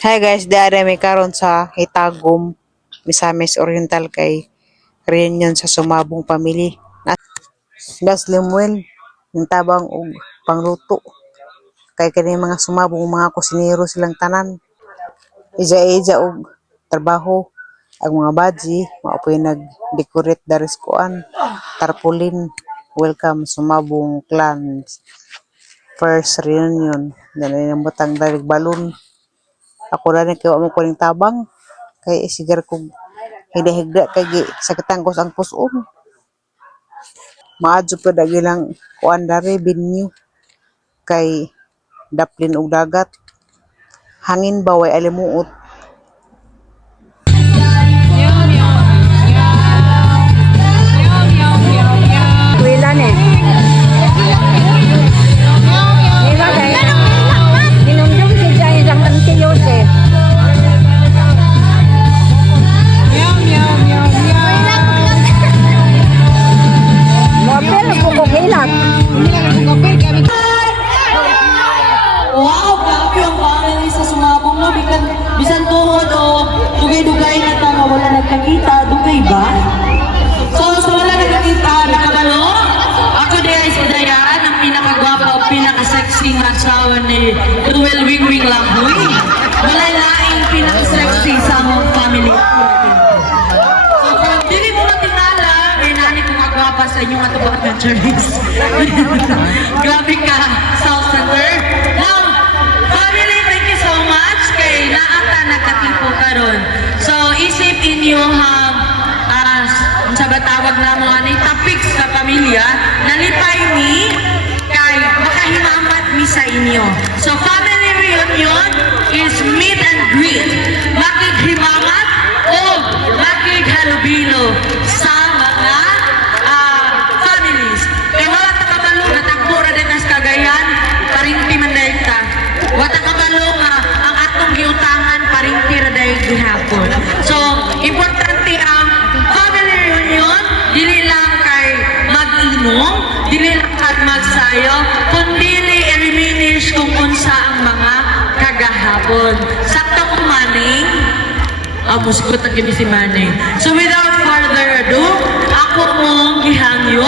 Hi guys, diara may karon sa Hitagom, Misamis Oriental kay reunion sa sumabong family. Nas Limuel, yung tabang og pangluto. Kay kani mga sumabong mga kusinero silang tanan. Ija-ija og trabaho. Ang mga badji, maopoy nag-decorate daris kuan, tarpaulin. Welcome sumabong clans. First reunion. Ganun yung butang dalig balon. Ako na ni kaya mo kuning tabang kay sigar kog higda-higda kay sakitang kos ang puson. Maadyo pa dagilang kuan dari binyo kay daplin og dagat. Hangin baway alimuot. Wala ne. Diba kaya? Inumdum si Jai sang si Joseph. Mapel po ko kilat. Wow, grabe ang family sa sumabong mo. Bisan tuhod o dugay-dugay na tama wala nagkakita. Dugay ba? So, sa wala nagkakita, nakabalo? Ako din ay si Dayaan, ang pinakagwapa o pinakasexy na asawa ni Ruel Wing Lamboy. Wala laing pinakasexy sa among family. So, kung dili mo matingala, may nani kong agwapa sa inyong atubat na Charis. Grabe ka, South Center. Now, family, thank you so much kay naata nagkatipo karon. So, isip inyo sa batawag na mo anay topics sa pamilya, nalipay ni kay makahimamat mi sa inyo. So, family reunion is meet and greet. Makighimamat o makighalubilo sa mga families. Kaya wala takabalo na takbura din as Cagayan, parinti man dahil ta. Wala takabalo nga ang atong giutangan, parinti ra dahil gihapon. So, importante ang family reunion, dili lang kay mag-inom, dili lang at magsayo, kundi i-reminisce kung unsa ang mga kagahapon. Sakto ko maning, musikot ang gibi si Maning. So without further ado, ako mong gihangyo.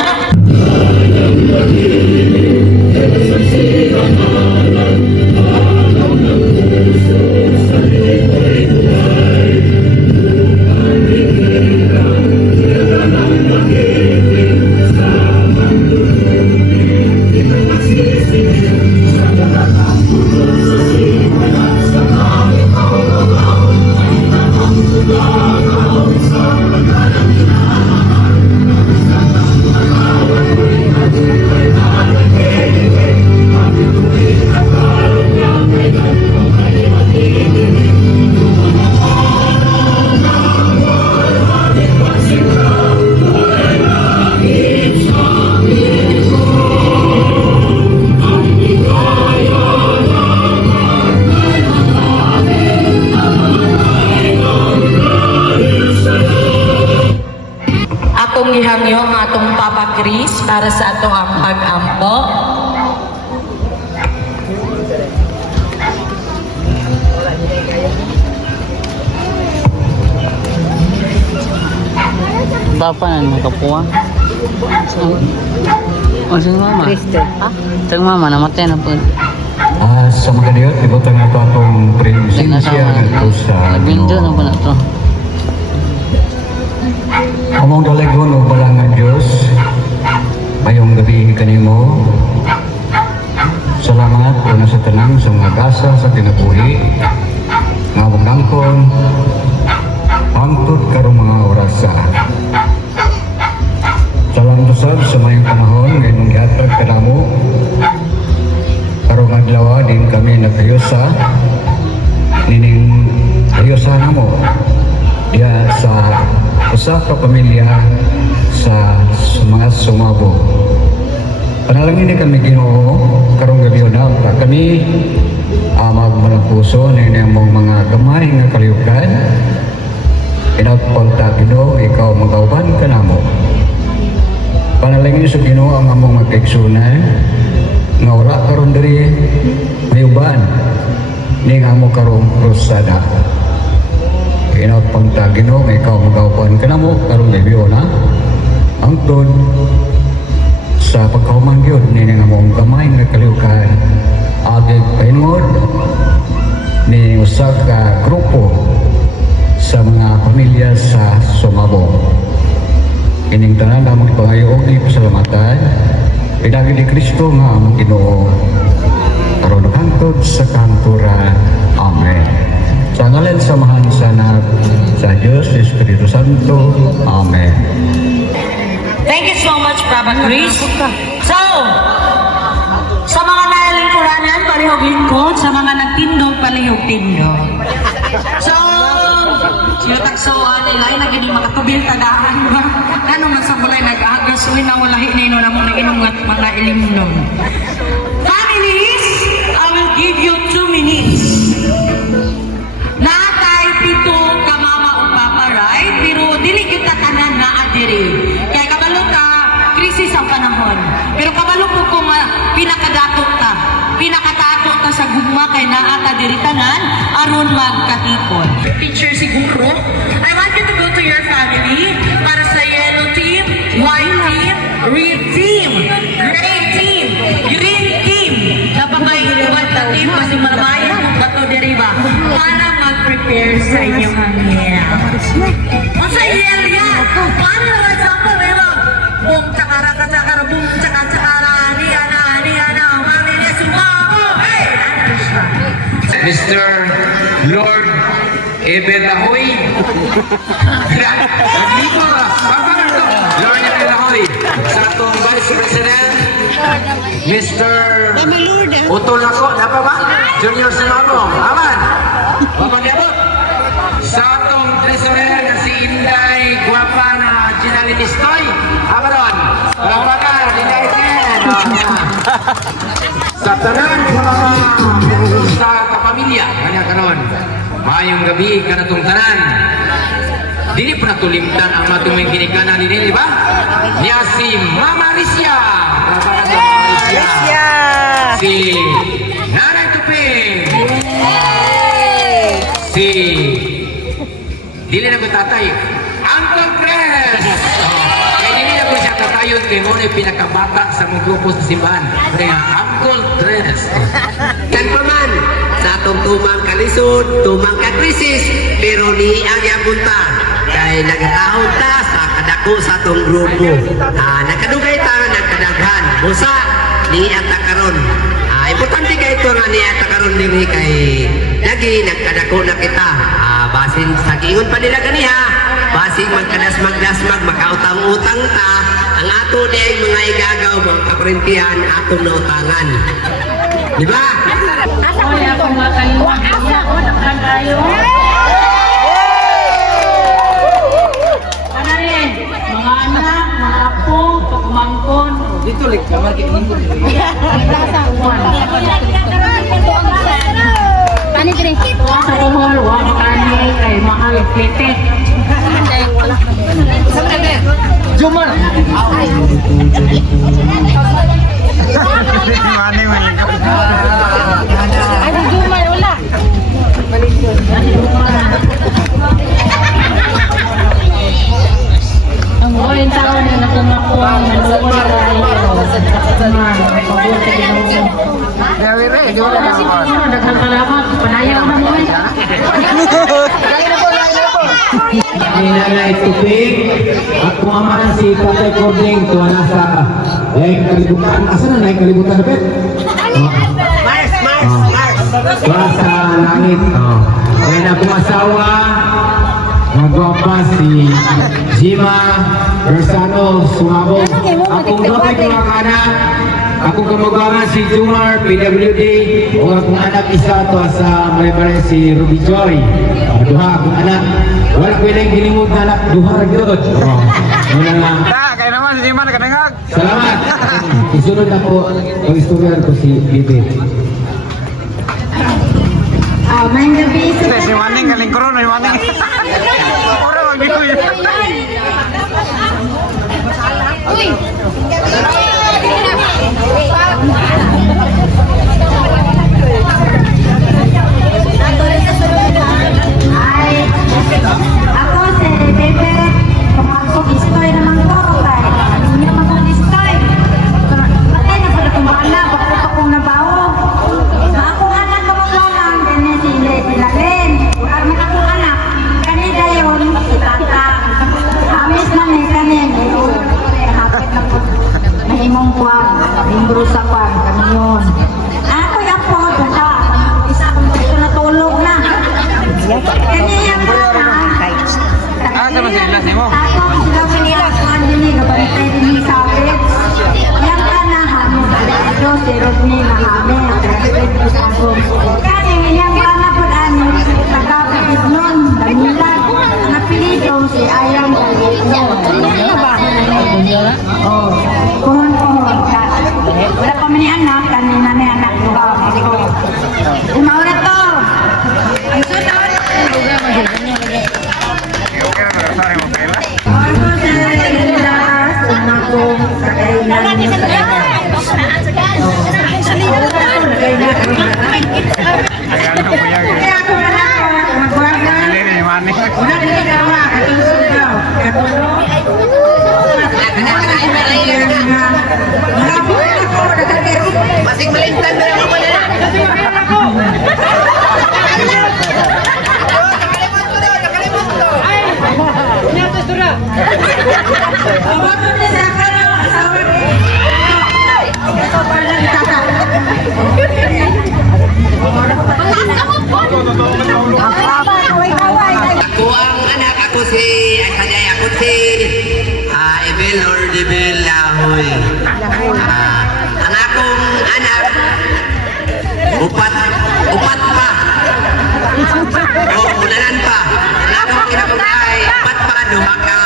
Atong gihangyo ang atong Papa Chris para sa ato ang pag-ampo. Papa na nakapuha. O si mama? Kristo. Ha? Tang mama namatay na po. Sa mga kaniyot, ibutang nga ito atong presensya nito sa Nagbindo na po na to. among dalagon o balangan Diyos. Mayong gabi kanimo. Salamat po na sa tanang sa mga gasa sa kinabuhi. Nga magangkon, hangtod karong mga orasa. Salamat usab sa mayong panahon ngayong gihatag kanamo. Karong adlaw din kami nagkayosa nining kayosa namo diya sa usa ka pamilya sa mga sumabo. Panalangin ni kami Ginoo karong gabi na kami magmalang puso ni among mga gamay nga kaliukan. Pinagpunta Ginoo, ikaw magauban kanamo. Panalangin sa Ginoo ang among magkaigsunan nga wala karon diri may uban ni nga mo karong krusada. Inaot pang Ginoo nga ikaw magawapan ka na mo karong lebiyo na angtod sa pagkahuman gyud ni nga mong gamay nga kalihukan agig painungod ni usa ka grupo sa mga pamilya sa Sumabong. Ining tanan namang pangayoog ni pasalamatan pinagi ni Kristo nga ang Ginoo karon hangtod sa kanturan. Amen. Sa ngalan samahan sa anak sa Diyos, Espiritu Santo. Amen. Thank you so much, Papa Chris. So, sa mga nalingkuranan, palihog lingkod, sa mga nagtindog, palihog tindog. So, sila taksoan nila ay naging makatubil tagaan ba? Ano man sa bulay nag-agas, uwi na wala hinino na mong nag-inom at mga ilimnom. Families, I will give you 2 minutes. Natay pito ka mama o papa, right? Pero dili kita tanan na adiri. Kaya kabalo ka, krisis ang panahon. Pero kabalo ko kung pinakadato ka. Pinakatato ka sa gugma kay naata diri tanan aron magkatipon. Teacher siguro, I want you to go to your family para sa yellow team, white team, red team, gray team, green team. Napapaiwan na team kasi malabayan ng bato deriva para mag-prepare sa inyong hangyan. O sa iyel yan, paano ang example, diba? Bum tsakara ka tsakara, bum tsaka-tsakara, ani-ana, mami niya sumamo, hey! Mr. Lord Ebelahoy. Dito ka, papangar to. Lord Ebelahoy. Sa atong Vice President, Mr. Utolako, napa ba? Junior Sumabong, aman. Papagabot. Sa atong treasurer na si Inday, guwapa na Ginalitistoy, amaron. Palakpakan, Inday Sen. Sa tanan sa mga membro sa kapamilya, kanya karon. Mayong gabi kanatong tanan. Dili pa natulimtan ang matuming ginikanan ni ba? Niya si Mama Alicia. Alicia. Si Nanay Tuping. Si dili na ko tatay. Uncle Chris. Kaya dili na ko siya tatayon kay mo na pinakabata sa mga grupo sa simbahan. Kaya Uncle Chris. Yan pa man, sa atong tumang kalisod, tumang kakrisis, pero ni ang bunta. Kaya nagatahon ta sa kadako sa atong grupo. Nakadugay ta, nagkadaghan. Busa, ni ang takaron. Importante kayo ito nga ni ang takaron diri kay lagi nagkadako na kita. Basin sa giingon pa nila ganiha, basin magkadasmag-dasmag, makautang-utang ta, ang ato di ay mga igagaw, mga kakurintihan, atong nautangan. Di ba? Mga anak, mga apo, pagmangkon. Dito like kamar kita minggu. Ano din? Sa rumor, wag kani kay mahal kete. Jumar. Ano Jumar wala? Ang buhay tao na nakumakuha ng lugar ay daghang salamat, panayaw na mo. Ni Nanay Tuping at kung ama na si Tatay Cording tuwa na sa kalibutan. Asa na na kalibutan na pet? Tuwa sa langit. Kaya na kumasawa nagwapa si Jima Bersano Sumabong. Akong dapit mga kanak, akong kamag-anak si Jumar PWD o akong anak isa to sa Malibare si Ruby Joy. Duha akong anak. Wala ko ilang gilimod na anak, duha ragyod. Wala lang. Kaya naman si Jima nakanangag. Salamat. Isunod na po ang istorya ko si Bibi. Main gabi sa Si Maning galing koron, si Maning. Ora magbikoy. Uy! Kaya ako na ako, magwapa. Hindi na yung money. Una din ka kawa, katulog daw. Katulog. Masing malingtan na lang pala na. Ako ang anak, ako si Ebel or Debel Lahoy. Ang akong anak, upat pa. Unanan pa. Ang akong kinapagay, upat pa, duha ka.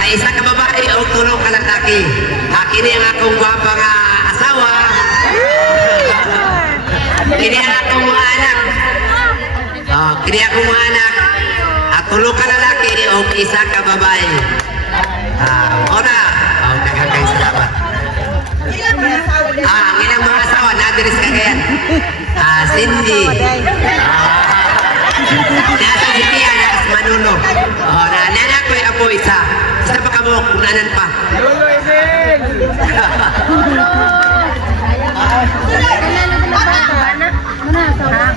Ay isa ka babae o tulong ka lalaki. Kini ang akong gwapa nga asawa. Kini ang akong mga anak. Kini akong mga anak. At tulong ka lalaki o isa ka babae. Daghang salamat. Ang ilang mga asawa, nadiris ka ngayon. Cindy. Nasa si Tia, nasa Manuno. Nanak ko yung apo isa. Isa pa ka mo, kunanan pa.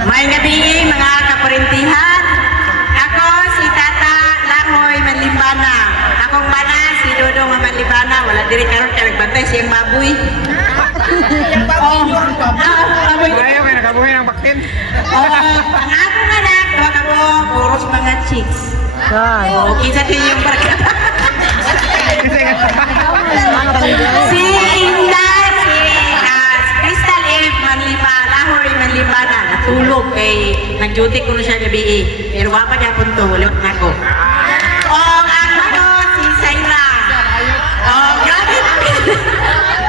May gabi mga kaparintihan. Ako si Tata Lahoy Manlibana. Akong bana si Dodong Manlibana. Wala diri karon kay nagbantay siyang baboy. Baboy. Ayaw kayo nakabuhay ng baktin. Ang akong anak, tuwa ka mo, puros mga chicks. Kita din yung barkada. Si Inday, si Crystal Eve Manlibana, Lahoy Manlibana, natulog kay nag-duty ko na siya gabi. Pero wapa niya po ito, ulit na ko. Ang ano, si Saira. Grabe.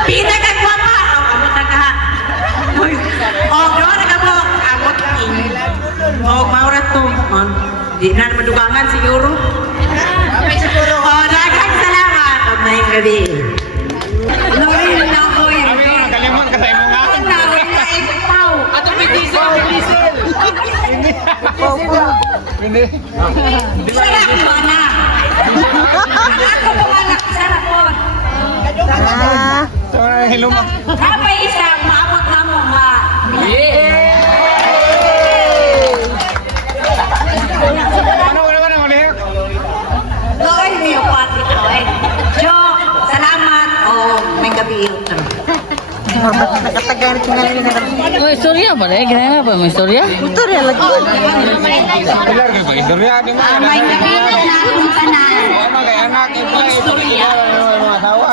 Pinagagwapa. Amot na ka. Doon na mo. Amot king. Maura to. Di na madugangan siguro. Daghang salamat. May gabi. Loy na ko yung Nakalimang ka sa imo nga. Ato may diesel. Hindi. Sarap mo na. Ako po anak, sarap po. So, hilumang. Kapay isa, maabot na mo ha. Ano ulit? Loy, may upati ko eh. Jo, salamat. May gabi yun. Oh, istorya ba deh? Gaya apa? May istorya? Pilar kayo ba? Istorya di mo. May gabi na akong tanan. Ano kay anak yung pala istorya. Mga asawa.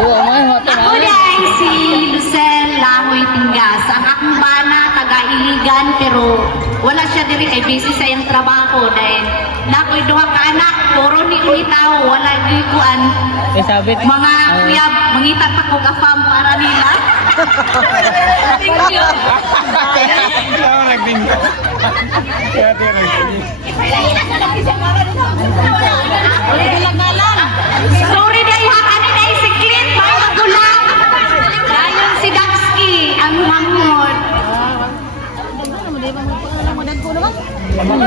Oo, may hotel. Ako dahil si Lucel Lahoy Tingas. Ang akong bana, taga-iligan, pero wala siya diri kay busy sa iyang trabaho dahil nakoy duha ka anak, puro ni unitaw, wala gikuan. Sabit. Mga kuya, mangitan pa ko ka-fam para nila. Thank you. Ano nagdinggo? Kaya tiyo nagdinggo. Sorry dahil hakan ni dahil si Clint, mga magulang. Dayon si Daxki, ang manghod.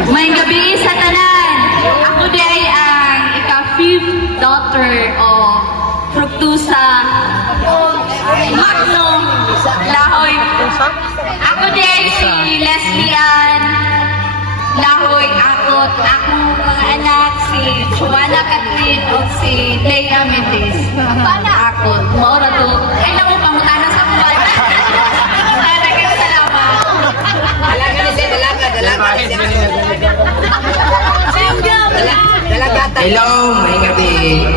May gabi sa tanan. Ako dahil ang ika-fifth daughter o Fructusa Magno Lahoy. Ako dahil si Leslie Ann Lahoy Akot. Akong mga anak si Joanna Catherine o si Leia Mendes. Akot. Maura to. Ay naku, pamutana sa buwan. Daghang salamat. Dalaga ni siya, dalaga. Hello, may gabi.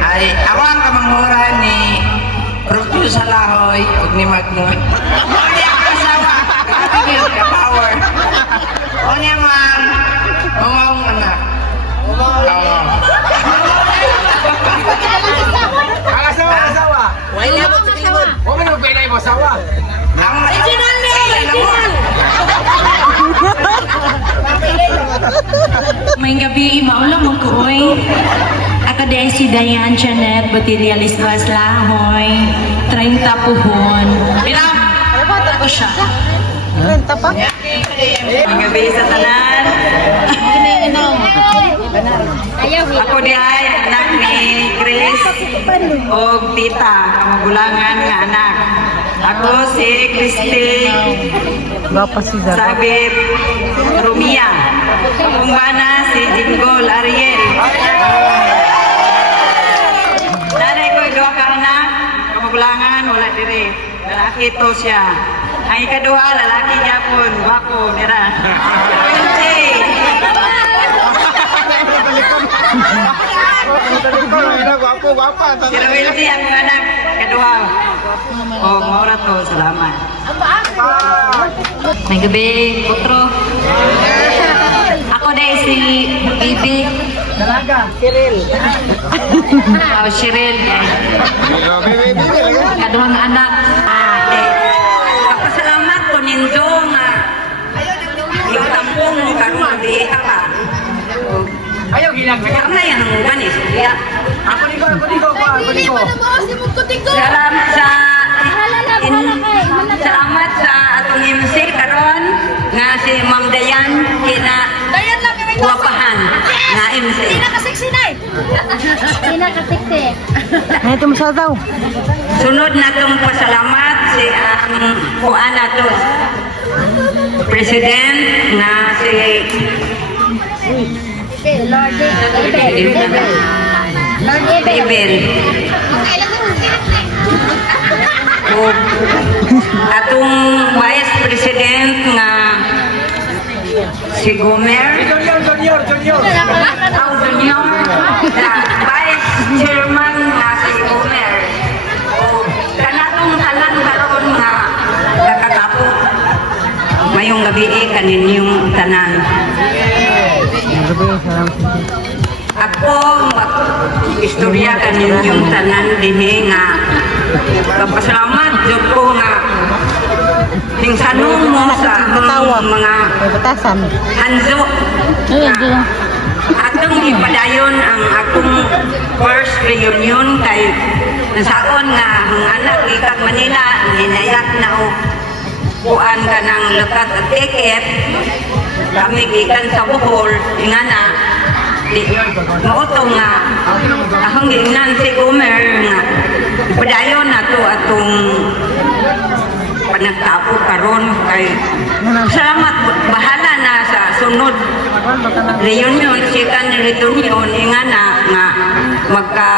Ay, ako ang kamanghuran ni Rufio Salahoy ug ni Magno. O niya ang asawa. Grabe yun, ka-power. O niya ma'am, umawang anak. Asawa. Wala mo sa kilimod. Huwag mo nagpilay mo asawa. Ang original ni! May gabi, maulang mo ko oy. Ako dahil si Diane Janet Botilla Liswas Lahoy, 30 puhon. Bilang, ko siya. 30 pa? Ang gabi sa tanan. Ako di ay anak ni Chris o tita, kamagulangan nga anak. Ako si Christy Sabit Rumia. Akong bana si Jinggol Ariel. Nanay ko dua ka anak, kamagulangan, wala diri. Lalaki to siya. Ang ikaduha, lalaki niya po, wako, nira. Si Rawilty ang anak, kaduha. O, maura to, salamat. May gabi, putro. Ako dahil si Bibi. Dalaga. Cheryl. Oh, Cheryl. Kaduhang anak. Kapasalamat ko nindo nga. Yung tampong mo karong biha ka. Ayaw gilang. Karna yan ang uban eh. Ako niko. Salamat sa atong MC karon nga si Ma'am Dayan kina wapahan na MC. Ay, ito masal daw. Sunod na itong pasalamat si kuan nato President nga si Lord Ebel. O atong Vice President nga si Gomer. Junior. Junior. Vice Chairman nga si Gomer. O kanatong tanan karon nga nakatapo. Mayong gabi kaninyong tanan. Ako istorya kaninyong tanan dinhi nga kapasalamat jud ko nga tingsanong mo sa mga Batasan. hanzo atong ipadayon ang akong first reunion kay nasaon nga ang anak ikag Manila hinayat na og kuan ka ng lukat at ticket kami gikan sa Bohol ingana di mautong nga akong giingnan si Gomer nga ipadayon nato atong panagtapo karon kay salamat bahala na sa sunod reunion second reunion ingana nga magka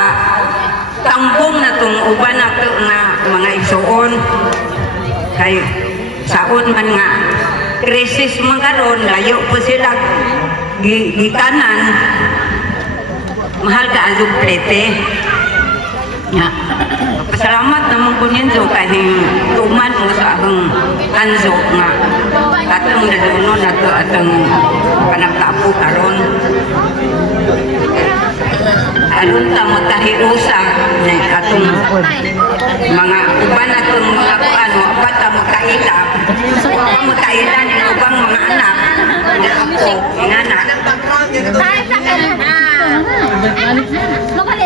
tambong na tong uban nato nga mga igsuon kay saon man nga krisis man karon layo po sila gikanan mahal ka azug plete nga pasalamat naman ko niyo kahing tuman mo sa akong anzo nga atong naduno na to atong panagtapo karon alun ta matahiusa na atong mga uban atong mga ano bata makaila ni ubang mga anak ako inana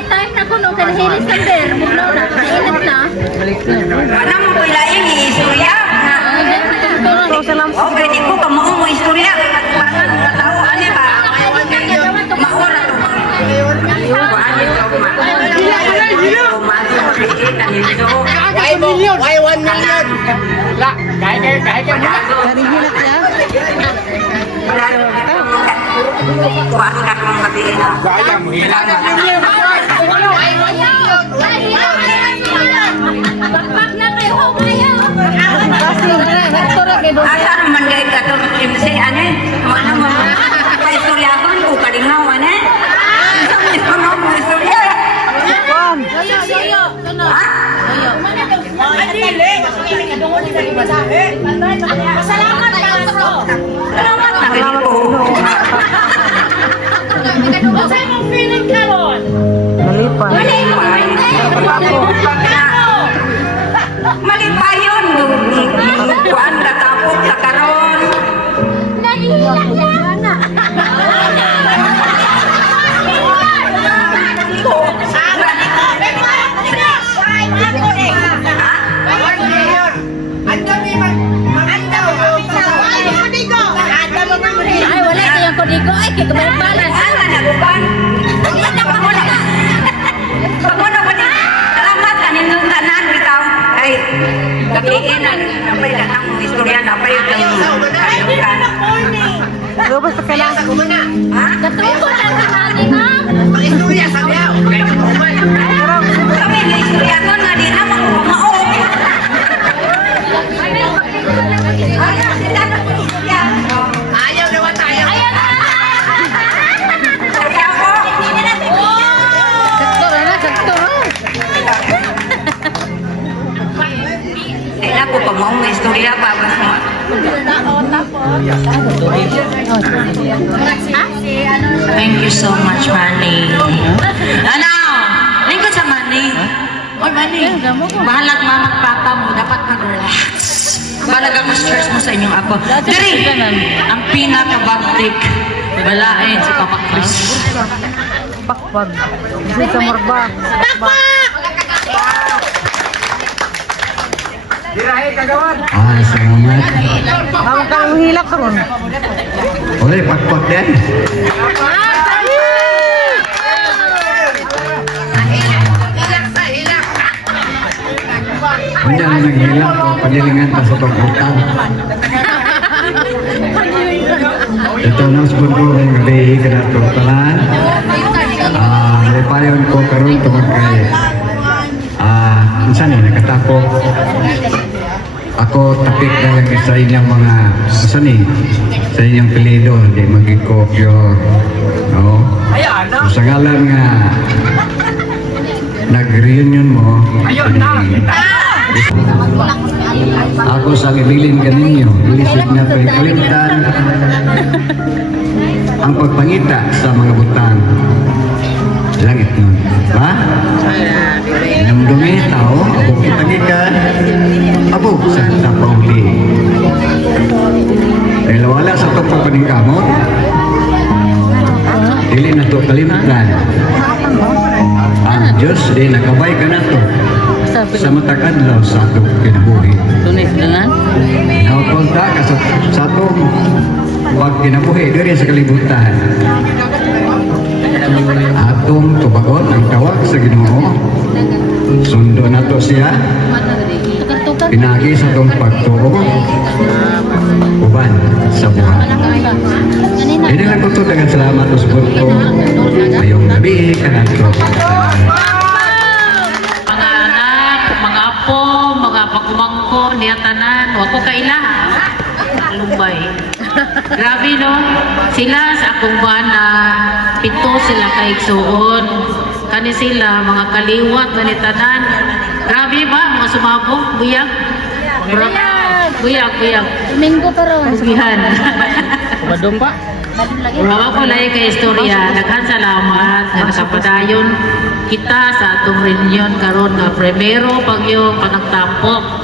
Time na ko nung kanahilis ng bear, muglaw na, kainit na. Mana mo ko ilaing istorya okay di ko ka mo istorya kapangan mga tao ani ba maura to Why 1 million? La, kaya mo. kuhaan ka kung matiin Kaya mo hilang. Bakbak na kayo, kayo. asa naman gaya ka to MC ano mana mo paistoryahan ko kalingawan ano mo istorya Salamat na rin po Sa'yo mong feeling karon. Malipayon kuan katapos sa karon Digo, ay, kaya kumain Ano na uban? Pagmuna pa din. Salamat kaninong tanan bitaw. Ay, gabiin ang apay na ang istorya na apay ng kalimutan. Lubos pa kailangan sa kumana. Ha? Katungkol lang si Mami, ma'am. Istorya sabi ako. Kami na istorya ko na di na makumaok. Ay, sila na po istorya. Ayaw naman tayo. Istorya ko. Ay, naku, pag maong may istorya pa. Thank you so much, Manny. Ano? Lingkod sa Manny. Oy, Manny. Bahalag mama at papa mo. Dapat mag-relax. Balag ang stress mo sa inyong ako. Diri, ang pinaka-bagtik. Balain si Papa Chris. Pakpag. Hindi sa morba. Salamat. Ang kang hilak ron. Oleh, pakpak din. Kanya na naghilak o panilingan pa sa pagkutang. Ito na sa bundo ng gabi ka na ito talan. Nalipayon ko karoon tungkol kay minsan nakatapok. Ako tapik na lang sa inyong mga sa inyong pilido, hindi magkikopyo. No? Sa ngalan nga nag-reunion mo, ako sa ibilin ka ninyo, ilisip na kalimtan ang pagpangita sa mga butang. Langit nun. Ba? Namdumi tao, abo kita gikan, abo sa tapauli. Dahil wala sa itong pagpaningkamot, dili na ito kalimtan. Ang Diyos di nakabay ka na ito sa matakadlaw sa itong kinabuhi. Tunis dengan. Napunta ka sa itong wag kinabuhi, diri sa kalibutan. Atong tubagon ang tawag sa Ginoo. Sundo na to siya. Pinagi sa itong pagtuo. Uban sa buhay. Ini lang ko ito. Dagan salamat sa ko. Ngayong gabi ka na ito. Mga anak, mga apo, mga pagkumangko, niya tanan, wako kaila. Lumbay. Grabe no? Sila sa akong bana, pito sila kaigsuon. Kani sila, mga kaliwat, kani tanan. Grabe ba? Mga sumabog, buyag. Buyag. Domingo pa ron. Bugihan. Badong pa? Urawa ko lang kay istorya. Daghan salamat na nakapadayon kita sa atong reunion karon nga primero pagyo panagtapok